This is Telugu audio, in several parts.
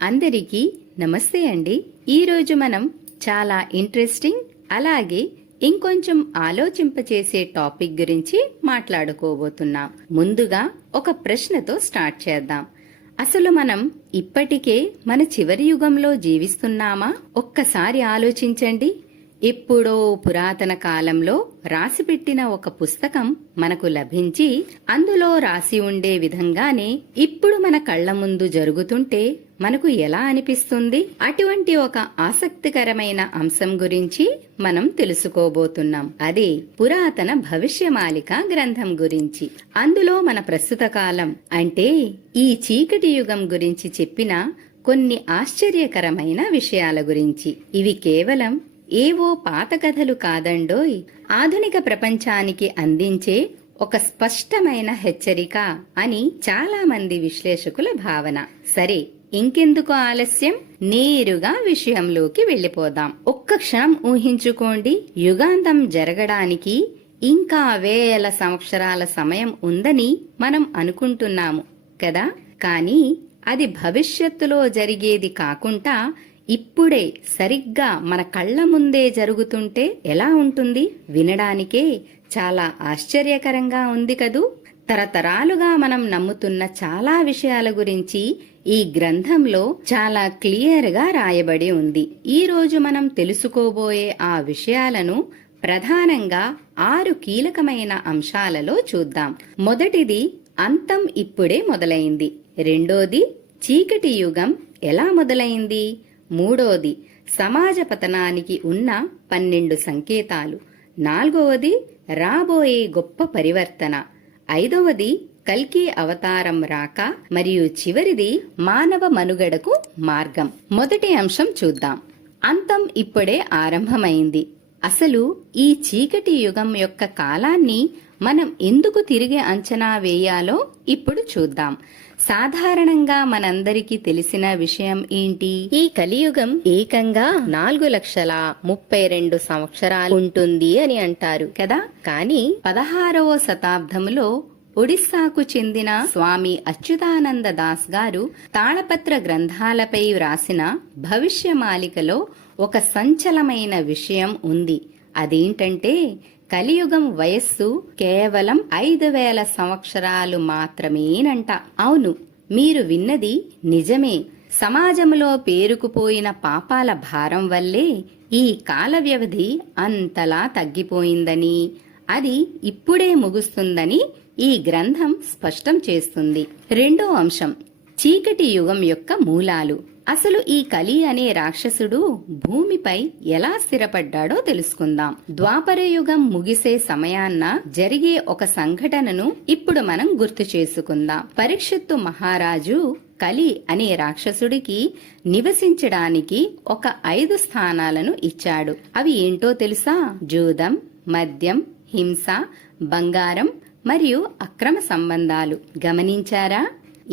అందరికీ నమస్తే అండి. ఈరోజు మనం చాలా ఇంట్రెస్టింగ్ అలాగే ఇంకొంచెం ఆలోచింపచేసే టాపిక్ గురించి మాట్లాడుకోబోతున్నాం. ముందుగా ఒక ప్రశ్నతో స్టార్ట్ చేద్దాం. అసలు మనం ఇప్పటికే మన చివరి యుగంలో జీవిస్తున్నామా? ఒక్కసారి ఆలోచించండి. ఎప్పుడో పురాతన కాలంలో రాసిపెట్టిన ఒక పుస్తకం మనకు లభించి అందులో రాసి ఉండే విధంగానే ఇప్పుడు మన కళ్ల ముందు జరుగుతుంటే మనకు ఎలా అనిపిస్తుంది? అటువంటి ఒక ఆసక్తికరమైన అంశం గురించి మనం తెలుసుకోబోతున్నాం. అదే పురాతన భవిష్యమాలిక గ్రంథం గురించి. అందులో మన ప్రస్తుత కాలం అంటే ఈ చీకటి యుగం గురించి చెప్పిన కొన్ని ఆశ్చర్యకరమైన విషయాల గురించి. ఇవి కేవలం ఏవో పాత కథలు కాదండోయ్, ఆధునిక ప్రపంచానికి అందించే ఒక స్పష్టమైన హెచ్చరిక అని చాలా మంది విశ్లేషకుల భావన. సరే, ఇంకెందుకు ఆలస్యం, నేరుగా విషయంలోకి వెళ్లిపోదాం. ఒక్క క్షణం ఊహించుకోండి. యుగాంతం జరగడానికి ఇంకా వేల సంవత్సరాల సమయం ఉందని మనం అనుకుంటున్నాము కదా, కానీ అది భవిష్యత్తులో జరిగేది కాకుండా ఇప్పుడే సరిగ్గా మన కళ్ల ముందే జరుగుతుంటే ఎలా ఉంటుంది? వినడానికే చాలా ఆశ్చర్యకరంగా ఉంది కదూ. తరతరాలుగా మనం నమ్ముతున్న చాలా విషయాల గురించి ఈ గ్రంథంలో చాలా క్లియర్ గా రాయబడి ఉంది. ఈ రోజు మనం తెలుసుకోబోయే ఆ విషయాలను ప్రధానంగా 6 కీలకమైన అంశాలలో చూద్దాం. మొదటిది, అంతం ఇప్పుడే మొదలైంది. రెండోది, చీకటి యుగం ఎలా మొదలైంది. మూడోది, సమాజ పతనానికి ఉన్న 12 సంకేతాలు. నాలుగవది, రాబోయే గొప్ప పరివర్తన. ఐదవది, కల్కి అవతారం రాక. మరియు చివరిది, మానవ మనుగడకు మార్గం. మొదటి అంశం చూద్దాం. అంతం ఇప్పుడే ఆరంభమైంది. అసలు ఈ చీకటి యుగం యొక్క కాలాన్ని మనం ఎందుకు తిరిగి అంచనా వేయాలో ఇప్పుడు చూద్దాం. సాధారణంగా మనందరికీ తెలిసిన విషయం ఏంటి? ఈ కలియుగం ఏకంగా 4,32,000 సంవత్సరాలు ఉంటుంది అని అంటారు కదా. కానీ 16వ శతాబ్దంలో ఒడిస్సాకు చెందిన స్వామి అచ్యుతానంద దాస్ గారు తాళపత్ర గ్రంథాలపై వ్రాసిన భవిష్యమాలికలో ఒక సంచలమైన విషయం ఉంది. అదేంటంటే కలియుగం వయస్సు కేవలం 5,000 సంవత్సరాలు మాత్రమేనంట. అవును, మీరు విన్నది నిజమే. సమాజంలో పేరుకుపోయిన పాపాల భారం వల్లే ఈ కాల వ్యవధి అంతలా తగ్గిపోయిందని, అది ఇప్పుడే ముగుస్తుందని ఈ గ్రంథం స్పష్టం చేస్తుంది. రెండో అంశం, చీకటి యుగం యొక్క మూలాలు. అసలు ఈ కలి అనే రాక్షసుడు భూమిపై ఎలా స్థిరపడ్డాడో తెలుసుకుందాం. ద్వాపర యుగం ముగిసే సమయాన్న జరిగే ఒక సంఘటనను ఇప్పుడు మనం గుర్తు చేసుకుందాం. పరీక్షిత్తు మహారాజు కలి అనే రాక్షసుడికి నివసించడానికి ఒక 5 స్థానాలను ఇచ్చాడు. అవి ఏంటో తెలుసా? జూదం, మద్యం, హింస, బంగారం మరియు అక్రమ సంబంధాలు. గమనించారా?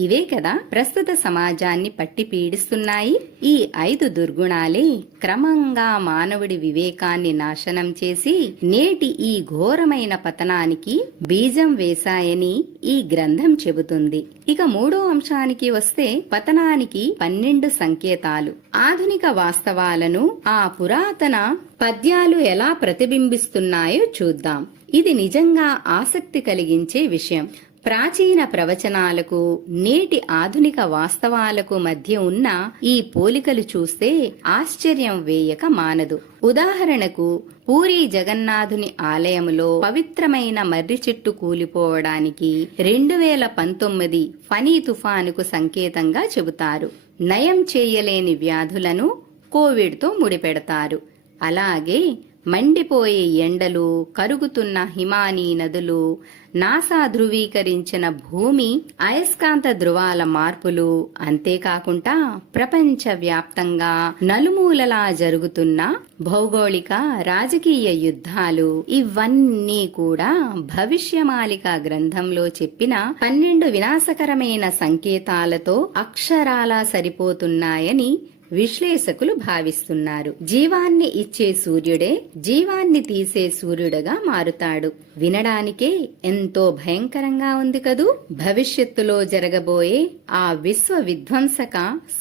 ఇవే కదా ప్రస్తుత సమాజాన్ని పట్టి పీడిస్తున్నాయి. ఈ 5 దుర్గుణాలే క్రమంగా మానవుడి వివేకాన్ని నాశనం చేసి నేటి ఈ ఘోరమైన పతనానికి బీజం వేశాయని ఈ గ్రంథం చెబుతుంది. ఇక మూడో అంశానికి వస్తే, పతనానికి 12 సంకేతాలు. ఆధునిక వాస్తవాలను ఆ పురాతన పద్యాలు ఎలా ప్రతిబింబిస్తున్నాయో చూద్దాం. ఇది నిజంగా ఆసక్తి కలిగించే విషయం. ప్రాచీన ప్రవచనాలకు నేటి ఆధునిక వాస్తవాలకు మధ్య ఉన్న ఈ పోలికలు చూస్తే ఆశ్చర్యం వేయక మానదు. ఉదాహరణకు, పూరీ జగన్నాథుని ఆలయములో పవిత్రమైన మర్రి చెట్టు కూలిపోవడానికి 2019 ఫనీ తుఫానుకు సంకేతంగా చెబుతారు. నయం చేయలేని వ్యాధులను కోవిడ్తో ముడిపెడతారు. అలాగే మండిపోయే ఎండలు, కరుగుతున్న హిమానీ నదులు, నాసా ధృవీకరించిన భూమి అయస్కాంత ధృవాల మార్పులు, అంతేకాకుండా ప్రపంచవ్యాప్తంగా నలుమూలలా జరుగుతున్న భౌగోళిక రాజకీయ యుద్ధాలు, ఇవన్నీ కూడా భవిష్యమాలిక గ్రంథంలో చెప్పిన 12 వినాశకరమైన సంకేతాలతో అక్షరాలా సరిపోతున్నాయని విశ్లేషకులు భావిస్తున్నారు. జీవాన్ని ఇచ్చే సూర్యుడే జీవాన్ని తీసే సూర్యుడుగా మారుతాడు. వినడానికే ఎంతో భయంకరంగా ఉంది కదూ. భవిష్యత్తులో జరగబోయే ఆ విశ్వ విధ్వంసక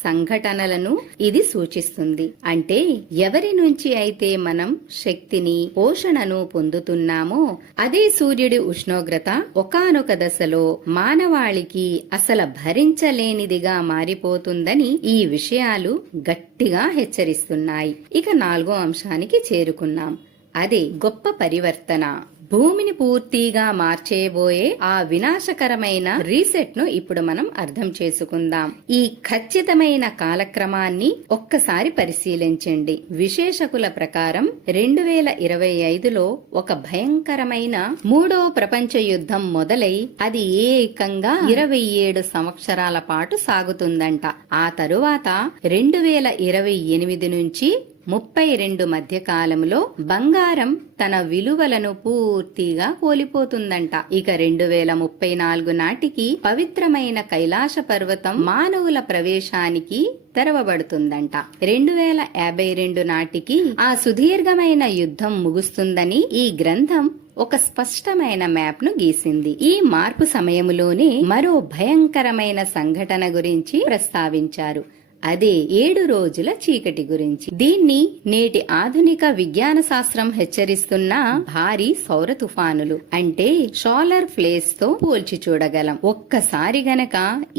సంఘటనలను ఇది సూచిస్తుంది. అంటే ఎవరి నుంచి అయితే మనం శక్తిని, పోషణను పొందుతున్నామో అదే సూర్యుడి ఉష్ణోగ్రత ఒకానొక దశలో మానవాళికి అసలు భరించలేనిదిగా మారిపోతుందని ఈ విషయాలు గట్టిగా హెచ్చరిస్తున్నాయి. ఇక 4వ అంశానికి చేరుకున్నాం. అదే గొప్ప పరివర్తన. భూమిని పూర్తిగా మార్చేయబోయే ఆ వినాశకరమైన రీసెట్ ను ఇప్పుడు మనం అర్థం చేసుకుందాం. ఈ ఖచ్చితమైన కాలక్రమాన్ని ఒక్కసారి పరిశీలించండి. విశేషకుల ప్రకారం 2025లో ఒక భయంకరమైన 3వ ప్రపంచ యుద్ధం మొదలై అది ఏకంగా 27 సంవత్సరాల పాటు సాగుతుందంట. ఆ తరువాత 2028 నుంచి 32 మధ్య కాలంలో బంగారం తన విలువలను పూర్తిగా కోల్పోతుందంట. ఇక 2034 నాటికి పవిత్రమైన కైలాస పర్వతం మానవుల ప్రవేశానికి తెరవబడుతుందంట. 2052 నాటికి ఆ సుదీర్ఘమైన యుద్ధం ముగుస్తుందని ఈ గ్రంథం ఒక స్పష్టమైన మ్యాప్ ను గీసింది. ఈ మార్పు సమయంలోనే మరో భయంకరమైన సంఘటన గురించి ప్రస్తావించారు. అదే 7 రోజుల చీకటి గురించి. దీన్ని నేటి ఆధునిక విజ్ఞాన శాస్త్రం హెచ్చరిస్తున్న భారీ సౌర తుఫానులు అంటే సోలార్ ఫ్లేస్ తో పోల్చి చూడగలం. ఒక్కసారి గనక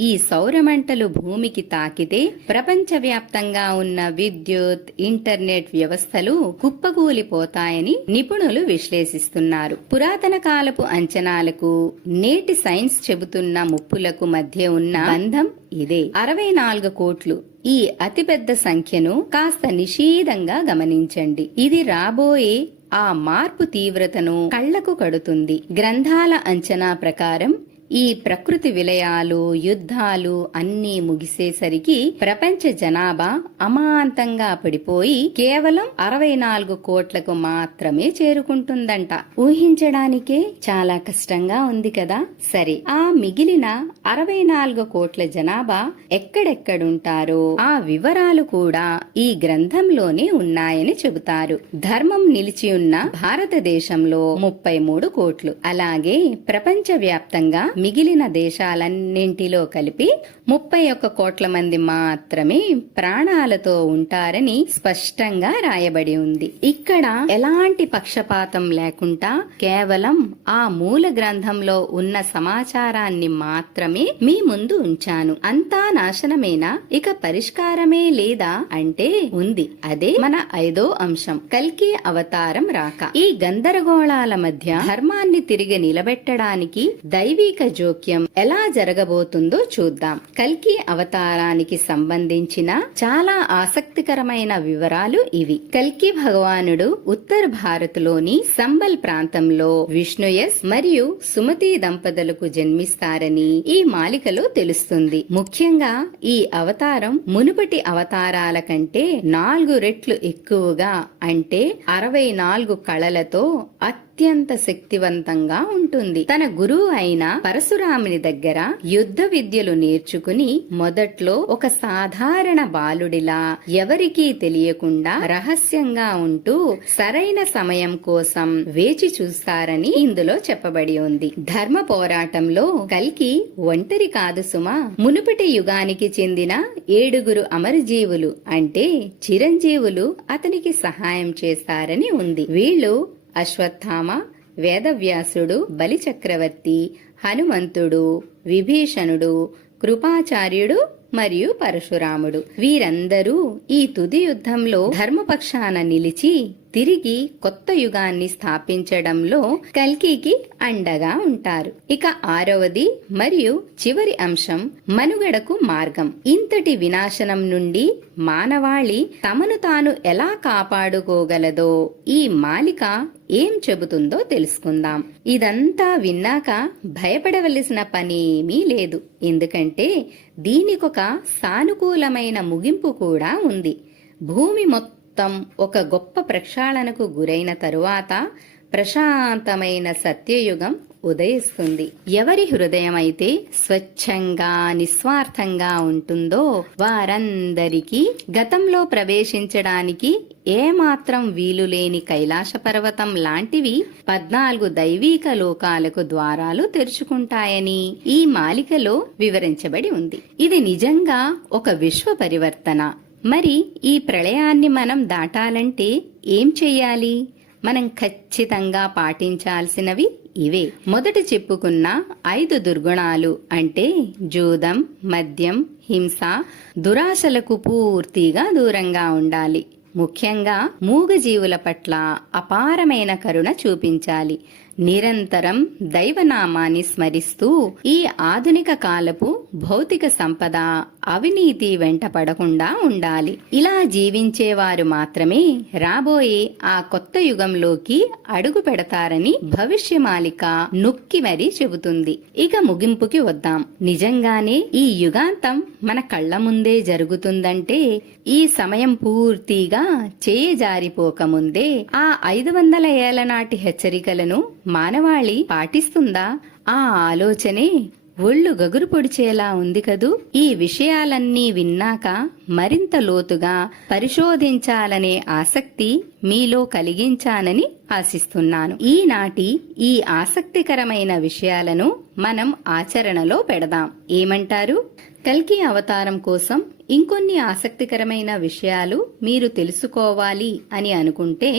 ఈ సౌరమంటలు భూమికి తాకితే ప్రపంచవ్యాప్తంగా ఉన్న విద్యుత్, ఇంటర్నెట్ వ్యవస్థలు కుప్పకూలిపోతాయని నిపుణులు విశ్లేషిస్తున్నారు. పురాతన కాలపు అంచనాలకు నేటి సైన్స్ చెబుతున్న ముప్పులకు మధ్య ఉన్న బంధం ఇదే. 64 కోట్లు. ఈ అతిపెద్ద సంఖ్యను కాస్త నిశీదంగా గమనించండి. ఇది రాబోయే ఆ మార్పు తీవ్రతను కళ్లకు కడుతుంది. గ్రంథాల అంచనా ప్రకారం ఈ ప్రకృతి విలయాలు, యుద్ధాలు అన్నీ ముగిసేసరికి ప్రపంచ జనాభా అమాంతంగా పడిపోయి కేవలం 64 కోట్లకు మాత్రమే చేరుకుంటుందంట. ఊహించడానికే చాలా కష్టంగా ఉంది కదా. సరే, ఆ మిగిలిన 64 కోట్ల జనాభా ఎక్కడెక్కడుంటారో ఆ వివరాలు కూడా ఈ గ్రంథంలోనే ఉన్నాయని చెబుతారు. ధర్మం నిలిచి ఉన్న భారతదేశంలో 33 కోట్లు. అలాగే ప్రపంచ వ్యాప్తంగా మిగిలిన దేశాలన్నింటిలో కలిపి 31 కోట్ల మంది మాత్రమే ప్రాణాలతో ఉంటారని స్పష్టంగా రాయబడి ఉంది. ఇక్కడ ఎలాంటి పక్షపాతం లేకుండా కేవలం ఆ మూల గ్రంథంలో ఉన్న సమాచారాన్ని మాత్రమే మీ ముందు ఉంచాను. అంతా నాశనమేనా? ఇక పరిష్కారమే లేదా అంటే ఉంది. అదే మన 5వ అంశం, కల్కి అవతారం రాక. ఈ గందరగోళాల మధ్య ధర్మాన్ని తిరిగి నిలబెట్టడానికి దైవిక జోక్యం ఎలా జరగబోతుందో చూద్దాం. కల్కి అవతారానికి సంబంధించిన చాలా ఆసక్తికరమైన వివరాలు ఇవి. కల్కి భగవానుడు ఉత్తర భారత్లోని సంబల్ ప్రాంతంలో విష్ణుయస్ మరియు సుమతి దంపతులకు జన్మిస్తారని ఈ మాలికలో తెలుస్తుంది. ముఖ్యంగా ఈ అవతారం మునుపటి అవతారాల కంటే 4 రెట్లు ఎక్కువగా అంటే 64 కళలతో అత్యంత శక్తివంతంగా ఉంటుంది. తన గురువు అయిన పరశురాముని దగ్గర యుద్ధ విద్యలు నేర్చుకుని మొదట్లో ఒక సాధారణ బాలుడిలా ఎవరికీ తెలియకుండా రహస్యంగా ఉంటూ సరైన సమయం కోసం వేచి చూస్తారని ఇందులో చెప్పబడి ఉంది. ధర్మ పోరాటంలో కల్కి ఒంటరి కాదు సుమా. మునుపటి యుగానికి చెందిన 7 అమరజీవులు అంటే చిరంజీవులు అతనికి సహాయం చేస్తారని ఉంది. వీళ్ళు అశ్వత్థామ, వేదవ్యాసుడు, బలిచక్రవర్తి, హనుమంతుడు, విభీషణుడు, కృపాచార్యుడు మరియు పరశురాముడు. వీరందరూ ఈ తుది యుద్ధంలో ధర్మపక్షాన నిలిచి తిరిగి కొత్త యుగాన్ని స్థాపించడంలో కల్కికి అండగా ఉంటారు. ఇక 6వది మరియు చివరి అంశం, మనుగడకు మార్గం. ఇంతటి వినాశనం నుండి మానవాళి తమను తాను ఎలా కాపాడుకోగలదో ఈ మాలిక ఏం చెబుతుందో తెలుసుకుందాం. ఇదంతా విన్నాక భయపడవలసిన పనేమీ లేదు. ఎందుకంటే దీనికొక సానుకూలమైన ముగింపు కూడా ఉంది. భూమి మొత్తం ఒక గొప్ప ప్రక్షాళనకు గురైన తరువాత ప్రశాంతమైన సత్యయుగం ఉదయిస్తుంది. ఎవరి హృదయం అయితే స్వచ్ఛంగా నిస్వార్థంగా ఉంటుందో వారందరికీ గతంలో ప్రవేశించడానికి ఏమాత్రం వీలులేని కైలాస పర్వతం లాంటివి 14 దైవీక లోకాలకు ద్వారాలు తెరుచుకుంటాయని ఈ మాలికలో వివరించబడి ఉంది. ఇది నిజంగా ఒక విశ్వ పరివర్తన. మరి ఈ ప్రళయాన్ని మనం దాటాలంటే ఏం చెయ్యాలి? మనం ఖచ్చితంగా పాటించాల్సినవి ఇవే. మొదట చెప్పుకున్న 5 దుర్గుణాలు అంటే జూదం, మద్యం, హింస, దురాశలకు పూర్తిగా దూరంగా ఉండాలి. ముఖ్యంగా మూగజీవుల పట్ల అపారమైన కరుణ చూపించాలి. నిరంతరం దైవనామాన్ని స్మరిస్తూ ఈ ఆధునిక కాలపు భౌతిక సంపద, అవినీతి వెంట పడకుండా ఉండాలి. ఇలా జీవించేవారు మాత్రమే రాబోయే ఆ కొత్త యుగంలోకి అడుగు పెడతారని భవిష్యమాలిక నొక్కి మరీ చెబుతుంది. ఇక ముగింపుకి వద్దాం. నిజంగానే ఈ యుగాంతం మన కళ్ల ముందే జరుగుతుందంటే ఈ సమయం పూర్తిగా చేయజారిపోకముందే ఆ 500 ఏళ్ల నాటి హెచ్చరికలను మానవాళి పాటిస్తుందా? ఆ ఆలోచనే ఒళ్ళు గగురు పొడిచేలా ఉంది కదూ. ఈ విషయాలన్నీ విన్నాక మరింత లోతుగా పరిశోధించాలనే ఆసక్తి మీలో కలిగించానని ఆశిస్తున్నాను. ఈనాటి ఈ ఆసక్తికరమైన విషయాలను మనం ఆచరణలో పెడదాం. ఏమంటారు? కల్కి అవతారం కోసం ఇంకొన్ని ఆసక్తికరమైన విషయాలు మీరు తెలుసుకోవాలి అని అనుకుంటే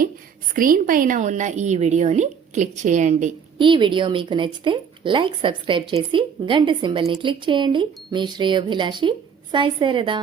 స్క్రీన్ పైన ఉన్న ఈ వీడియోని క్లిక్ చేయండి. ఈ వీడియో మీకు నచ్చితే లైక్, సబ్స్క్రైబ్ చేసి గంట సింబల్ ని క్లిక్ చేయండి. మీ శ్రేయోభిలాషి సాయి శారదా.